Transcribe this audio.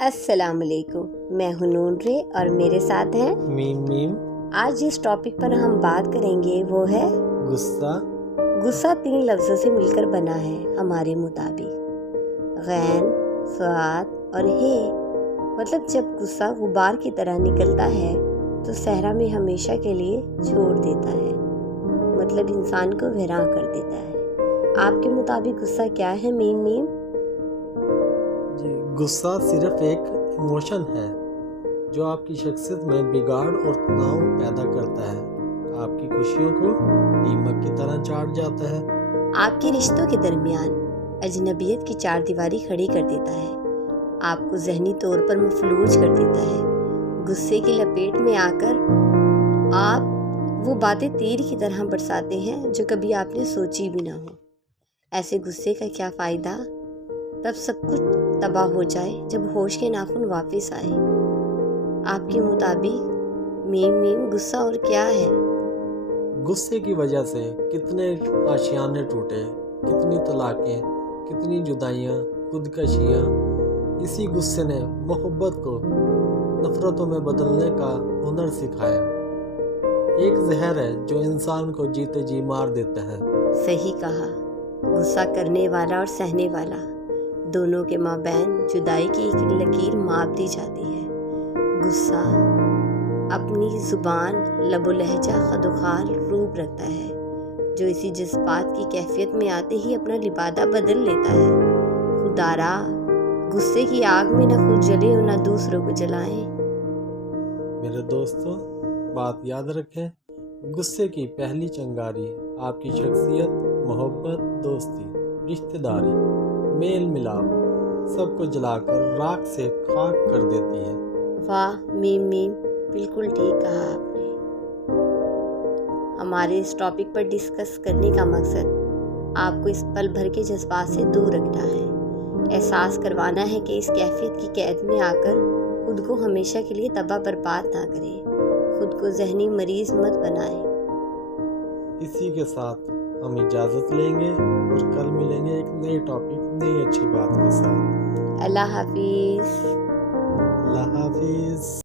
السلام علیکم، میں ہوں نون رے اور میرے ساتھ ہیں میم۔ آج جس ٹاپک پر ہم بات کریں گے وہ ہے غصہ 3 لفظوں سے مل کر بنا ہے ہمارے مطابق، غین، صاد اور ہے۔ مطلب جب غصہ غبار کی طرح نکلتا ہے تو صحرا میں ہمیشہ کے لیے چھوڑ دیتا ہے، مطلب انسان کو ویراں کر دیتا ہے۔ آپ کے مطابق غصہ کیا ہے میم؟ جی، غصہ صرف ایک ایموشن ہے جو آپ کی شخصیت میں بگاڑ اور تناؤ پیدا کرتا ہے، آپ کی خوشیوں کو دیمک کی طرح چاٹ جاتا ہے، آپ کے رشتوں کے درمیان اجنبیت کی 4 دیواری کھڑی کر دیتا ہے، آپ کو ذہنی طور پر مفلوج کر دیتا ہے۔ غصے کی لپیٹ میں آ کر آپ وہ باتیں تیر کی طرح برساتے ہیں جو کبھی آپ نے سوچی بھی نہ ہو۔ ایسے غصے کا کیا فائدہ؟ تب سب کچھ تباہ ہو جائے جب ہوش کے ناخن واپس آئے۔ آپ کے مطابق میم غصہ اور کیا ہے؟ غصے کی وجہ سے کتنے آشیانے ٹوٹے، کتنی طلاقیں، کتنی جدائیاں، خودکشیاں۔ اسی غصے نے محبت کو نفرتوں میں بدلنے کا ہنر سکھایا۔ ایک زہر ہے جو انسان کو جیتے جی مار دیتا ہے۔ صحیح کہا، غصہ کرنے والا اور سہنے والا دونوں کے مابین جدائی کی ایک لکیر ماپ دی جاتی ہے۔ غصہ اپنی زبان، لب و لہجہ، خد و خال روپ رکھتا ہے جو اسی جذبات کی کیفیت میں آتے ہی اپنا لبادہ بدل لیتا ہے۔ خدارا غصے کی آگ میں نہ خود جلے اور نہ دوسروں کو جلائیں۔ میرے دوستو، بات یاد رکھیں، غصے کی پہلی چنگاری آپ کی شخصیت، محبت، دوستی، رشتہ داری، میل ملاپ سب کو جلا کر راکھ سے خاک کر دیتی ہے۔ واہ میم، بالکل ٹھیک کہا آپ نے۔ ہمارے اس ٹاپک پر ڈسکس کرنے کا مقصد آپ کو اس پل بھر کے جذبات سے دور رکھنا ہے، احساس کروانا ہے کہ اس کیفیت کی قید میں آ کر خود کو ہمیشہ کے لیے تباہ برباد نہ کریں، خود کو ذہنی مریض مت بنائیں۔ اسی کے ساتھ ہم اجازت لیں گے اور کل ملیں گے ایک نئے ٹاپک، نئی اچھی بات کے ساتھ۔ اللہ حافظ۔ اللہ حافظ۔